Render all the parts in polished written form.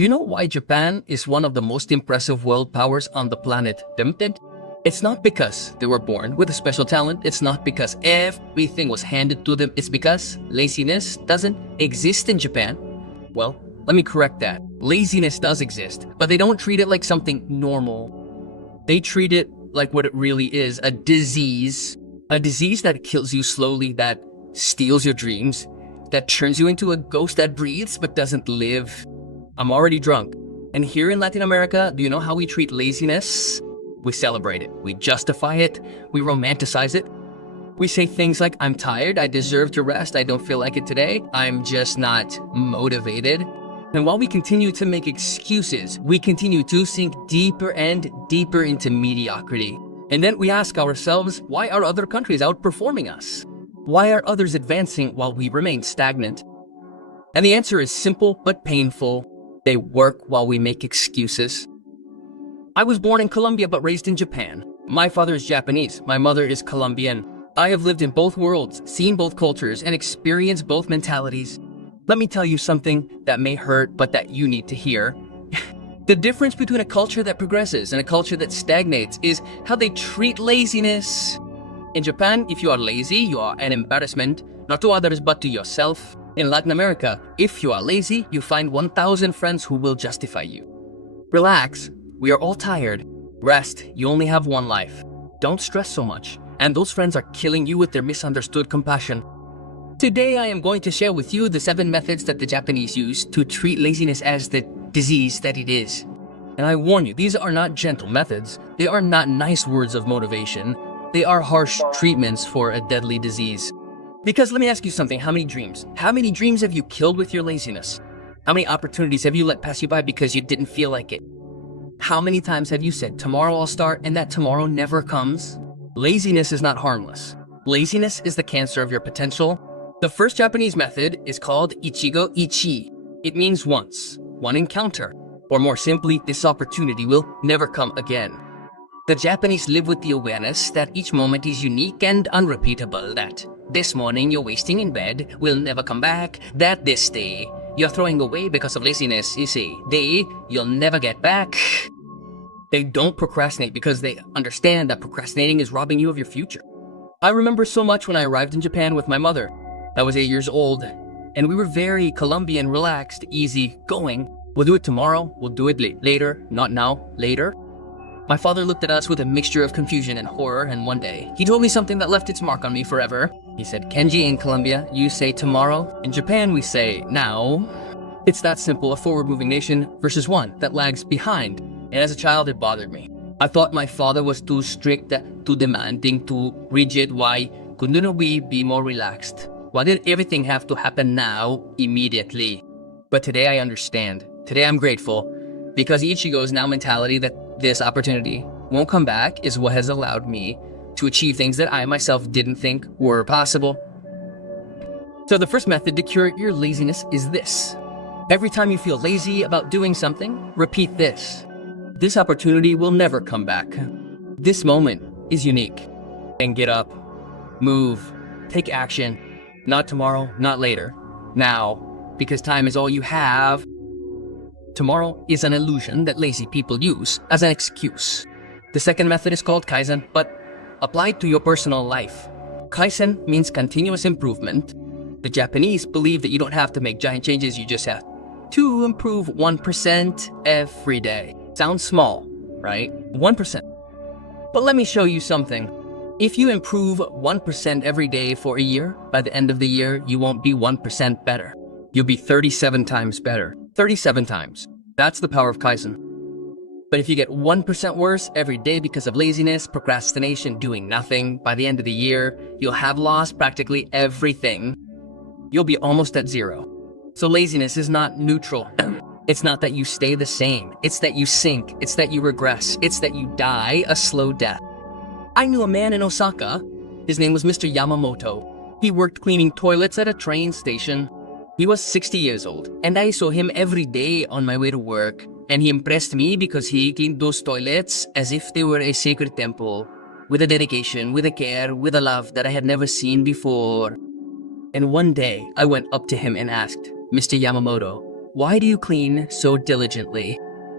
Do you know why Japan is one of the most impressive world powers on the planet? It's not because they were born with a special talent. It's not because everything was handed to them. It's because laziness doesn't exist in Japan. Well, let me correct that. Laziness does exist, but they don't treat it like something normal. They treat it like what it really is, a disease. A disease that kills you slowly, that steals your dreams, that turns you into a ghost that breathes but doesn't live. I'm already drunk. And here in Latin America, do you know how we treat laziness? We celebrate it. We justify it. We romanticize it. We say things like, I'm tired, I deserve to rest, I don't feel like it today, I'm just not motivated. And while we continue to make excuses, we continue to sink deeper and deeper into mediocrity. And then we ask ourselves, why are other countries outperforming us? Why are others advancing while we remain stagnant? And the answer is simple but painful. They work while we make excuses. I was born in Colombia but raised in Japan. My father is Japanese, my mother is Colombian. I have lived in both worlds, seen both cultures, and experienced both mentalities. Let me tell you something that may hurt but that you need to hear. The difference between a culture that progresses and a culture that stagnates is how they treat laziness. In Japan, if you are lazy, you are an embarrassment, not to others but to yourself. In Latin America, if you are lazy, you find 1,000 friends who will justify you. Relax, we are all tired. Rest, you only have one life. Don't stress so much, and those friends are killing you with their misunderstood compassion. Today I am going to share with you the 7 methods that the Japanese use to treat laziness as the disease that it is. And I warn you, these are not gentle methods. They are not nice words of motivation. They are harsh treatments for a deadly disease. Because let me ask you something, how many dreams? How many dreams have you killed with your laziness? How many opportunities have you let pass you by because you didn't feel like it? How many times have you said, tomorrow I'll start, and that tomorrow never comes? Laziness is not harmless. Laziness is the cancer of your potential. The first Japanese method is called Ichigo Ichi. It means once, one encounter, or more simply, this opportunity will never come again. The Japanese live with the awareness that each moment is unique and unrepeatable, that this morning you're wasting in bed will never come back, that this day you're throwing away because of laziness is a day you'll never get back. They don't procrastinate because they understand that procrastinating is robbing you of your future. I remember so much when I arrived in Japan with my mother. I was 8 years old, and we were very Colombian, relaxed, easy going. We'll do it tomorrow, we'll do it later, not now, later. My father looked at us with a mixture of confusion and horror, and one day, he told me something that left its mark on me forever. He said, Kenji, in Colombia, you say tomorrow. In Japan, we say now. It's that simple, a forward-moving nation versus one that lags behind. And as a child, it bothered me. I thought my father was too strict, too demanding, too rigid. Why couldn't we be more relaxed? Why did everything have to happen now, immediately? But today I understand. Today I'm grateful, because Ichigo's now mentality that this opportunity won't come back is what has allowed me to achieve things that I myself didn't think were possible. So the first method to cure your laziness is this. Every time you feel lazy about doing something, repeat this. This opportunity will never come back. This moment is unique. And get up, move, take action. Not tomorrow, not later. Now, because time is all you have. Tomorrow is an illusion that lazy people use as an excuse. The second method is called Kaizen, but applied to your personal life. Kaizen means continuous improvement. The Japanese believe that you don't have to make giant changes, you just have to improve 1% every day. Sounds small, right? 1%. But let me show you something. If you improve 1% every day for a year, by the end of the year, you won't be 1% better. You'll be 37 times better. 37 times. That's the power of Kaizen. But if you get 1% worse every day because of laziness, procrastination, doing nothing, by the end of the year, you'll have lost practically everything. You'll be almost at zero. So laziness is not neutral. It's not that you stay the same. It's that you sink. It's that you regress. It's that you die a slow death. I knew a man in Osaka. His name was Mr. Yamamoto. He worked cleaning toilets at a train station. He was 60 years old, and I saw him every day on my way to work. And he impressed me because he cleaned those toilets as if they were a sacred temple, with a dedication, with a care, with a love that I had never seen before. And one day, I went up to him and asked, Mr. Yamamoto, why do you clean so diligently?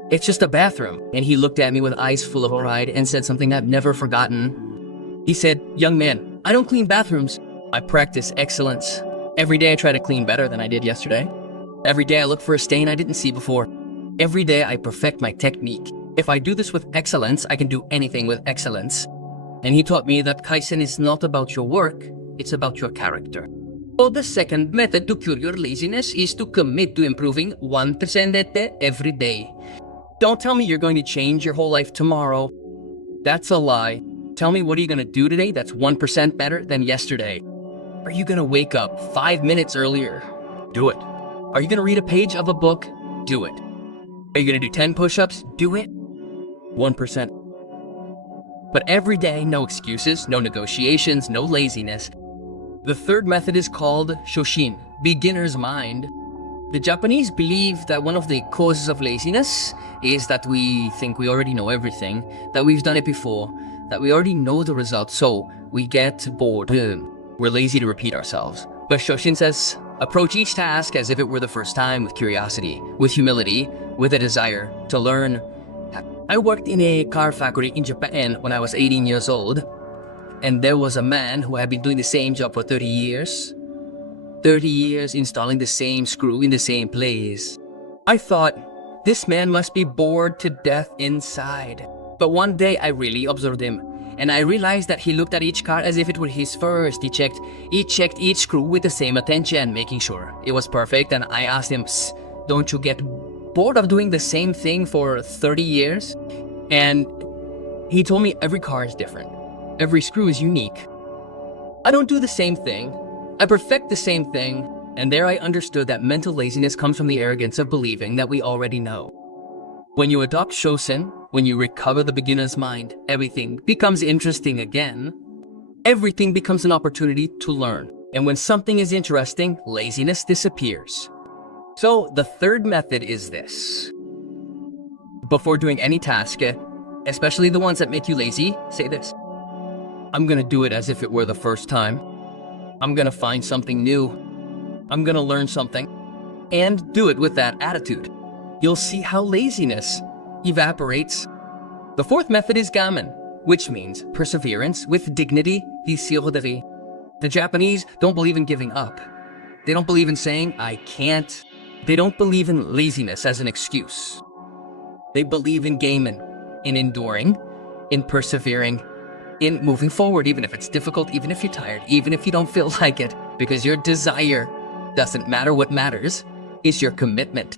It's just a bathroom. And he looked at me with eyes full of pride and said something I've never forgotten. He said, young man, I don't clean bathrooms. I practice excellence. Every day I try to clean better than I did yesterday. Every day I look for a stain I didn't see before. Every day I perfect my technique. If I do this with excellence, I can do anything with excellence. And he taught me that Kaizen is not about your work, it's about your character. So the second method to cure your laziness is to commit to improving 1% every day. Don't tell me you're going to change your whole life tomorrow. That's a lie. Tell me, what are you going to do today that's 1% better than yesterday? Are you going to wake up 5 minutes earlier? Do it. Are you going to read a page of a book? Do it. Are you going to do 10 push-ups? Do it. 1%. But every day, no excuses, no negotiations, no laziness. The third method is called Shoshin, beginner's mind. The Japanese believe that one of the causes of laziness is that we think we already know everything, that we've done it before, that we already know the results, so we get bored. We're lazy to repeat ourselves. But Shoshin says, approach each task as if it were the first time, with curiosity, with humility, with a desire to learn. I worked in a car factory in Japan when I was 18 years old, and there was a man who had been doing the same job for 30 years. 30 years installing the same screw in the same place. I thought, this man must be bored to death inside. But one day I really observed him, and I realized that he looked at each car as if it were his first. He checked each screw with the same attention, making sure it was perfect. And I asked him, don't you get bored of doing the same thing for 30 years? And he told me every car is different. Every screw is unique. I don't do the same thing. I perfect the same thing. And there I understood that mental laziness comes from the arrogance of believing that we already know. When you adopt Shosen, when you recover the beginner's mind, everything becomes interesting again. Everything becomes an opportunity to learn. And when something is interesting, laziness disappears. So the third method is this. Before doing any task, especially the ones that make you lazy, say this. I'm gonna do it as if it were the first time. I'm gonna find something new. I'm gonna learn something. And do it with that attitude. You'll see how laziness evaporates. The fourth method is gamen, which means perseverance with dignity, the Japanese don't believe in giving up. They don't believe in saying, I can't. They don't believe in laziness as an excuse. They believe in gamen, in enduring, in persevering, in moving forward, even if it's difficult, even if you're tired, even if you don't feel like it, because your desire doesn't matter. What matters is your commitment.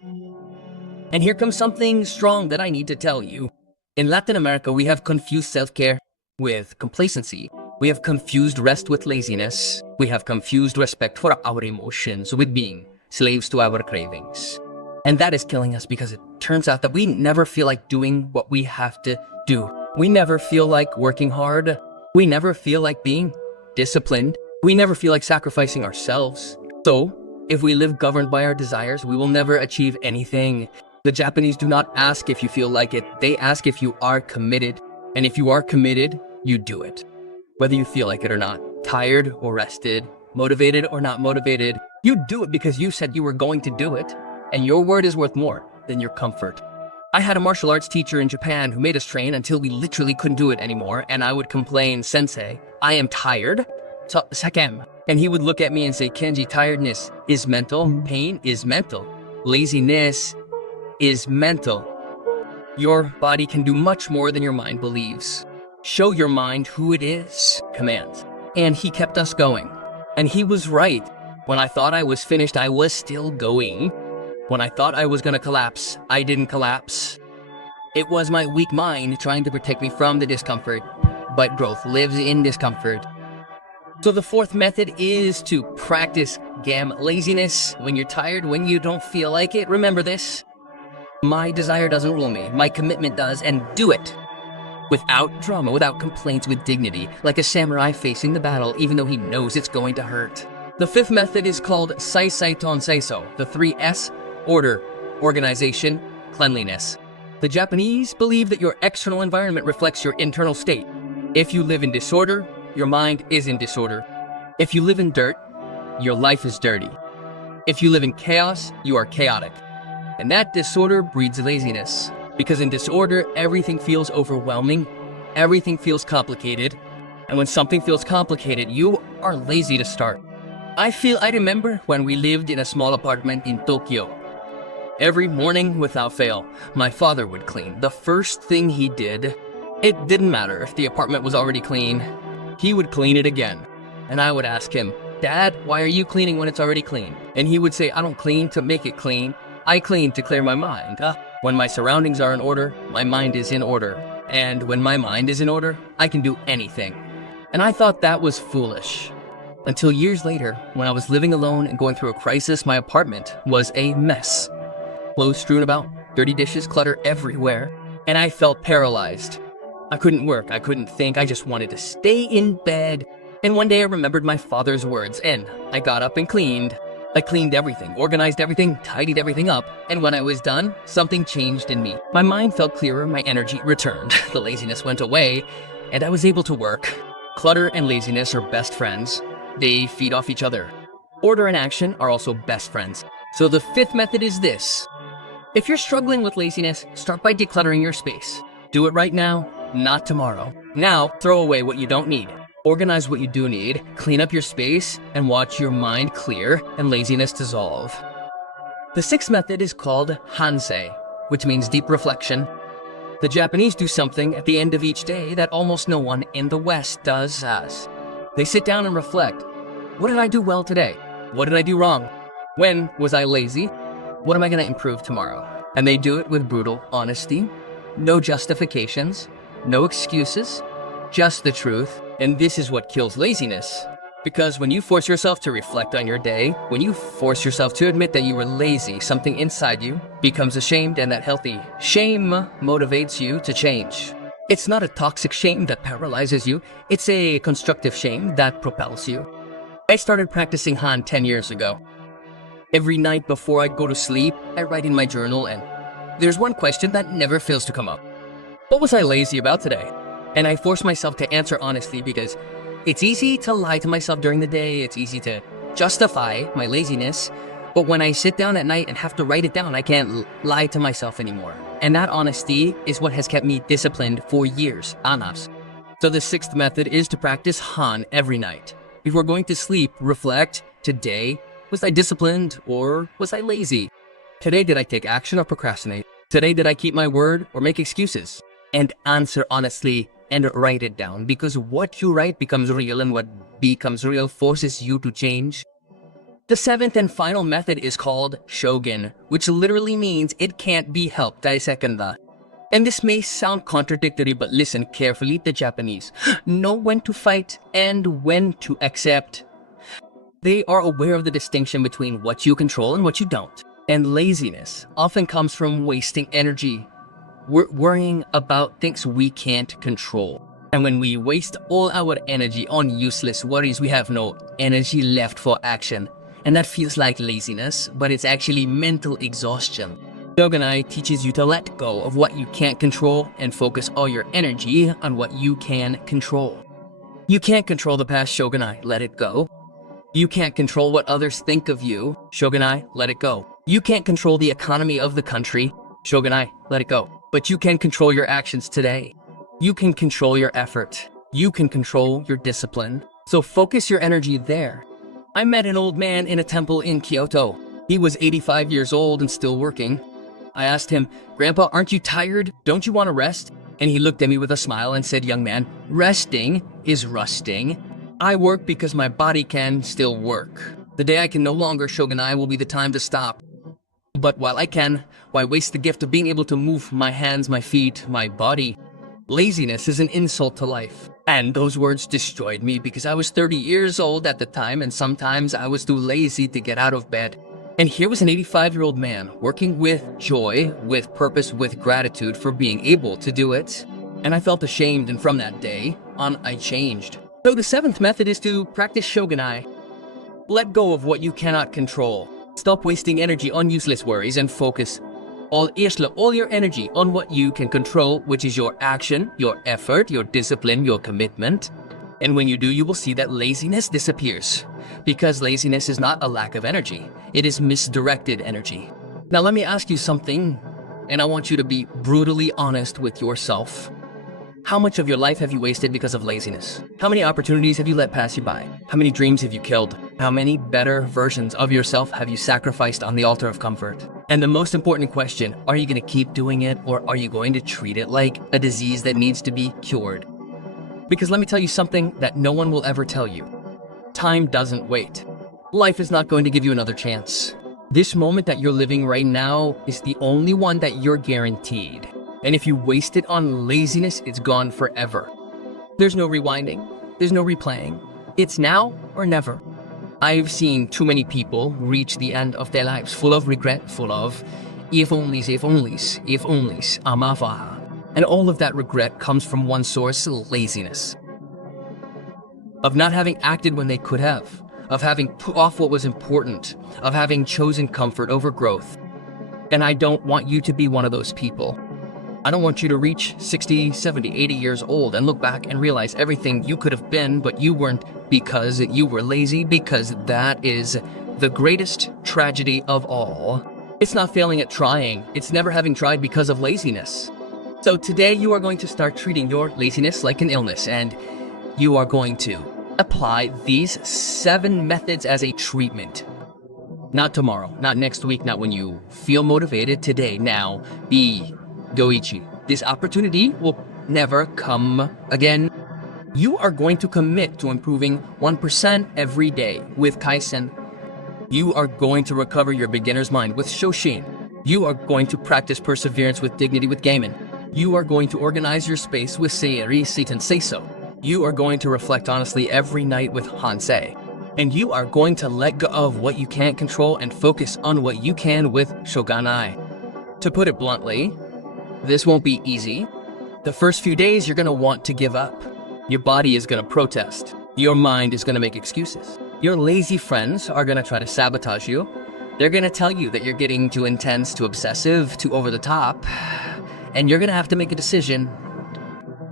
And here comes something strong that I need to tell you. In Latin America, we have confused self-care with complacency. We have confused rest with laziness. We have confused respect for our emotions with being slaves to our cravings. And that is killing us, because it turns out that we never feel like doing what we have to do. We never feel like working hard. We never feel like being disciplined. We never feel like sacrificing ourselves. So, if we live governed by our desires, we will never achieve anything. The Japanese do not ask if you feel like it. They ask if you are committed. And if you are committed, you do it. Whether you feel like it or not, tired or rested, motivated or not motivated, you do it because you said you were going to do it. And your word is worth more than your comfort. I had a martial arts teacher in Japan who made us train until we literally couldn't do it anymore, and I would complain, Sensei, I am tired. Sakem. And he would look at me and say, Kenji, tiredness is mental, pain is mental, laziness is mental. Your body can do much more than your mind believes. Show your mind who it is, commands. And he kept us going. And he was right. When I thought I was finished, I was still going. When I thought I was gonna collapse, I didn't collapse. It was my weak mind trying to protect me from the discomfort, but growth lives in discomfort. So the fourth method is to practice laziness. When you're tired, when you don't feel like it, remember this. My desire doesn't rule me, my commitment does, and do it. Without drama, without complaints, with dignity, like a samurai facing the battle, even though he knows it's going to hurt. The fifth method is called Sai Ton Seiso, the 3 S. Order, organization, cleanliness. The Japanese believe that your external environment reflects your internal state. If you live in disorder, your mind is in disorder. If you live in dirt, your life is dirty. If you live in chaos, you are chaotic. And that disorder breeds laziness. Because in disorder, everything feels overwhelming, everything feels complicated, and when something feels complicated, you are lazy to start. I remember when we lived in a small apartment in Tokyo. Every morning, without fail, my father would clean. The first thing he did, it didn't matter if the apartment was already clean, he would clean it again. And I would ask him, "Dad, why are you cleaning when it's already clean?" And he would say, "I don't clean to make it clean. I clean to clear my mind. When my surroundings are in order, my mind is in order. And when my mind is in order, I can do anything." And I thought that was foolish. Until years later, when I was living alone and going through a crisis, my apartment was a mess. Clothes strewn about, dirty dishes, clutter everywhere, and I felt paralyzed. I couldn't work, I couldn't think, I just wanted to stay in bed. And one day I remembered my father's words, and I got up and cleaned. I cleaned everything, organized everything, tidied everything up, and when I was done, something changed in me. My mind felt clearer, my energy returned, the laziness went away, and I was able to work. Clutter and laziness are best friends. They feed off each other. Order and action are also best friends. So the fifth method is this. If you're struggling with laziness, start by decluttering your space. Do it right now, not tomorrow. Now, throw away what you don't need. Organize what you do need, clean up your space, and watch your mind clear and laziness dissolve. The sixth method is called hansei, which means deep reflection. The Japanese do something at the end of each day that almost no one in the West does as. They sit down and reflect. What did I do well today? What did I do wrong? When was I lazy? What am I going to improve tomorrow? And they do it with brutal honesty, no justifications, no excuses, just the truth. And this is what kills laziness. Because when you force yourself to reflect on your day, when you force yourself to admit that you were lazy, something inside you becomes ashamed, and that healthy shame motivates you to change. It's not a toxic shame that paralyzes you, it's a constructive shame that propels you. I started practicing Han 10 years ago. Every night before I go to sleep, I write in my journal, and there's one question that never fails to come up. What was I lazy about today? And I force myself to answer honestly, because it's easy to lie to myself during the day, it's easy to justify my laziness, but when I sit down at night and have to write it down, I can't lie to myself anymore. And that honesty is what has kept me disciplined for years, anas. So the sixth method is to practice Han every night. Before going to sleep, reflect, today, was I disciplined or was I lazy? Today, did I take action or procrastinate? Today, did I keep my word or make excuses? And answer honestly and write it down, because what you write becomes real, and what becomes real forces you to change. The seventh and final method is called shogun, which literally means it can't be helped. Daisekanda. And this may sound contradictory, but listen carefully. The Japanese know when to fight and when to accept. They are aware of the distinction between what you control and what you don't. And laziness often comes from wasting energy. We're worrying about things we can't control. And when we waste all our energy on useless worries, we have no energy left for action. And that feels like laziness, but it's actually mental exhaustion. Shogunai teaches you to let go of what you can't control and focus all your energy on what you can control. You can't control the past, Shogunai, let it go. You can't control what others think of you, Shogunai, let it go. You can't control the economy of the country, Shogunai, let it go. But you can control your actions today. You can control your effort. You can control your discipline. So focus your energy there. I met an old man in a temple in Kyoto. He was 85 years old and still working. I asked him, "Grandpa, aren't you tired? Don't you want to rest?" And he looked at me with a smile and said, "Young man, resting is rusting. I work because my body can still work. The day I can no longer, Shogunai, will be the time to stop. But while I can, why waste the gift of being able to move my hands, my feet, my body? Laziness is an insult to life." And those words destroyed me, because I was 30 years old at the time, and sometimes I was too lazy to get out of bed. And here was an 85-year-old man working with joy, with purpose, with gratitude for being able to do it. And I felt ashamed, and from that day on, I changed. So the seventh method is to practice shogunai. Let go of what you cannot control. Stop wasting energy on useless worries and focus all your energy on what you can control, which is your action, your effort, your discipline, your commitment. And when you do, you will see that laziness disappears. Because laziness is not a lack of energy. It is misdirected energy. Now let me ask you something, and I want you to be brutally honest with yourself. How much of your life have you wasted because of laziness? How many opportunities have you let pass you by? How many dreams have you killed? How many better versions of yourself have you sacrificed on the altar of comfort? And the most important question, are you going to keep doing it, or are you going to treat it like a disease that needs to be cured? Because let me tell you something that no one will ever tell you. Time doesn't wait. Life is not going to give you another chance. This moment that you're living right now is the only one that you're guaranteed. And if you waste it on laziness, it's gone forever. There's no rewinding. There's no replaying. It's now or never. I've seen too many people reach the end of their lives full of regret, full of if onlys, amafaha. And all of that regret comes from one source, laziness. Of not having acted when they could have, of having put off what was important, of having chosen comfort over growth. And I don't want you to be one of those people. I don't want you to reach 60, 70, 80 years old and look back and realize everything you could have been, but you weren't because you were lazy, because that is the greatest tragedy of all. It's not failing at trying. It's never having tried because of laziness. So today you are going to start treating your laziness like an illness, and you are going to apply these 7 methods as a treatment. Not tomorrow, not next week, not when you feel motivated. Today, now, be Goichi. This opportunity will never come again. You are going to commit to improving 1% every day with Kaizen. You are going to recover your beginner's mind with Shoshin. You are going to practice perseverance with dignity with Gaiman. You are going to organize your space with Seiri Satan Seiso. You are going to reflect honestly every night with Hansei. And you are going to let go of what you can't control and focus on what you can with Shoganai. To put it bluntly, this won't be easy. The first few days, you're gonna want to give up. Your body is gonna protest. Your mind is gonna make excuses. Your lazy friends are gonna try to sabotage you. They're gonna tell you that you're getting too intense, too obsessive, too over the top. And you're gonna have to make a decision.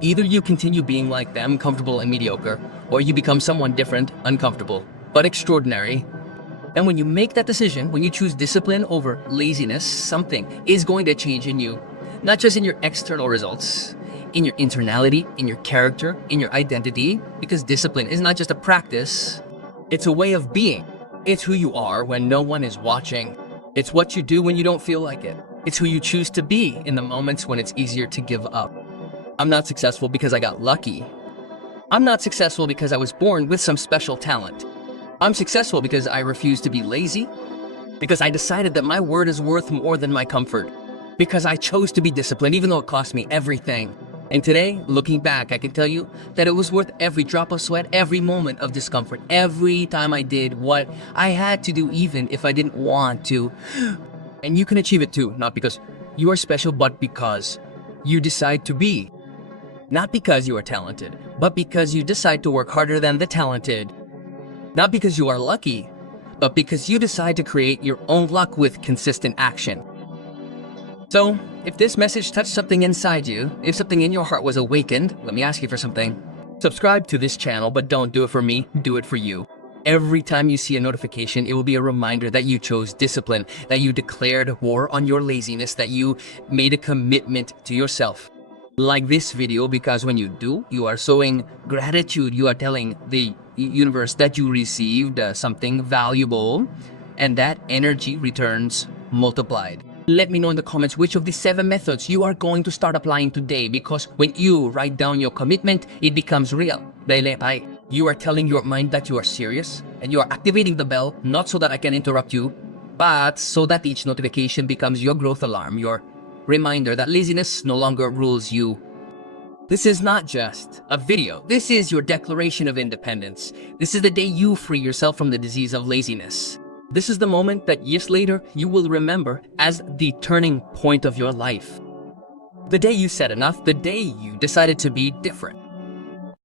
Either you continue being like them, comfortable and mediocre, or you become someone different, uncomfortable, but extraordinary. And when you make that decision, when you choose discipline over laziness, something is going to change in you. Not just in your external results, in your internality, in your character, in your identity, because discipline is not just a practice, it's a way of being. It's who you are when no one is watching. It's what you do when you don't feel like it. It's who you choose to be in the moments when it's easier to give up. I'm not successful because I got lucky. I'm not successful because I was born with some special talent. I'm successful because I refuse to be lazy, because I decided that my word is worth more than my comfort. Because I chose to be disciplined, even though it cost me everything. And today, looking back, I can tell you that it was worth every drop of sweat, every moment of discomfort, every time I did what I had to do, even if I didn't want to. And you can achieve it too, not because you are special, but because you decide to be. Not because you are talented, but because you decide to work harder than the talented. Not because you are lucky, but because you decide to create your own luck with consistent action. So, if this message touched something inside you, if something in your heart was awakened, let me ask you for something. Subscribe to this channel, but don't do it for me, do it for you. Every time you see a notification, it will be a reminder that you chose discipline, that you declared war on your laziness, that you made a commitment to yourself. Like this video, because when you do, you are showing gratitude. You are telling the universe that you received something valuable, and that energy returns multiplied. Let me know in the comments which of the 7 methods you are going to start applying today, because when you write down your commitment, it becomes real. You are telling your mind that you are serious, and you are activating the bell, not so that I can interrupt you, but so that each notification becomes your growth alarm, your reminder that laziness no longer rules you. This is not just a video. This is your declaration of independence. This is the day you free yourself from the disease of laziness. This is the moment that years later you will remember as the turning point of your life. The day you said enough, the day you decided to be different.